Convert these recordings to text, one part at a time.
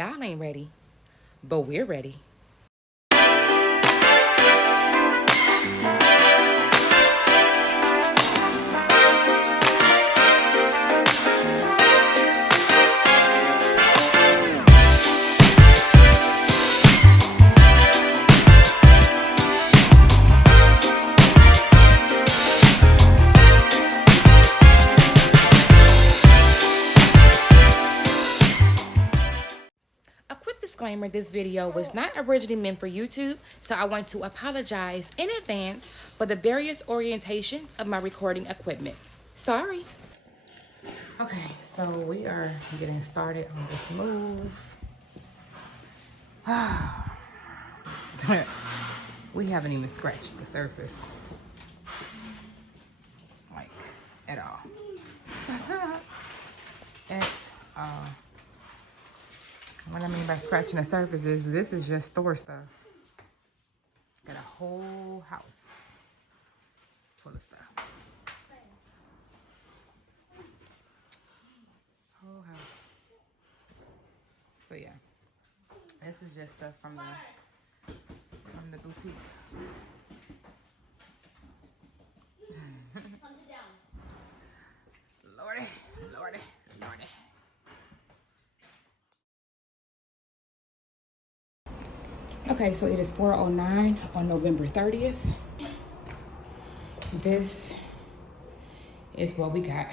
y'all ain't ready, but we're ready. A quick disclaimer, this video was not originally meant for YouTube, so I want to apologize in advance for the various orientations of my recording equipment. Sorry. Okay, so we are getting started on this move. We haven't even scratched the surface, like, at all. At all. What I mean by scratching the surface is this is just store stuff. Got a whole house full of stuff. Whole house. So yeah, this is just stuff from the boutique. Lordy, lordy, lordy. Okay, so it is 4:09 on November 30th. This is what we got.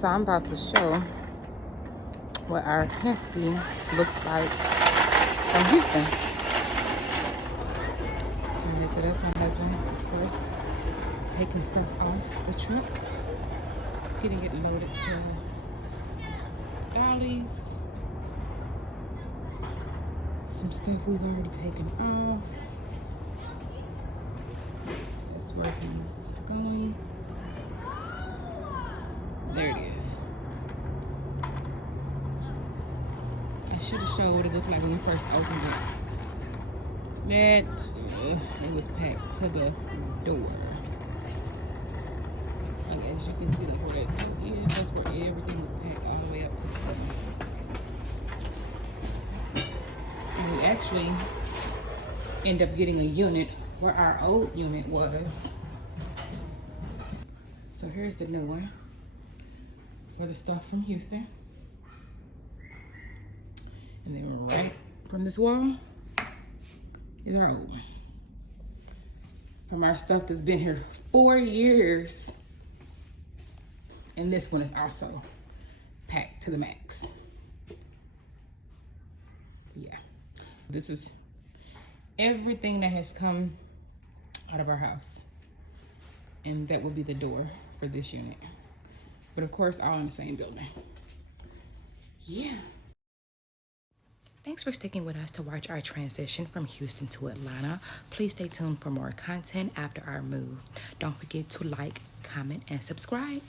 So I'm about to show what our pesky looks like from Houston. Okay, so that's my husband, of course, taking stuff off the truck, getting it loaded to dollies. Some stuff we've already taken off. That's where he's going. There it is. I should have showed what it looked like when we first opened it. It was packed to the door. Like, as you can see, like where that top is, that's where everything was packed all the way up to the front. And we actually end up getting a unit where our old unit was. So here's the new one. For the stuff from Houston. And then right from this wall is our old one. From our stuff that's been here 4 years. And this one is also packed to the max. Yeah. This is everything that has come out of our house. And that will be the door for this unit. But of course, all in the same building. Yeah. Thanks for sticking with us to watch our transition from Houston to Atlanta. Please stay tuned for more content after our move. Don't forget to like, comment, and subscribe.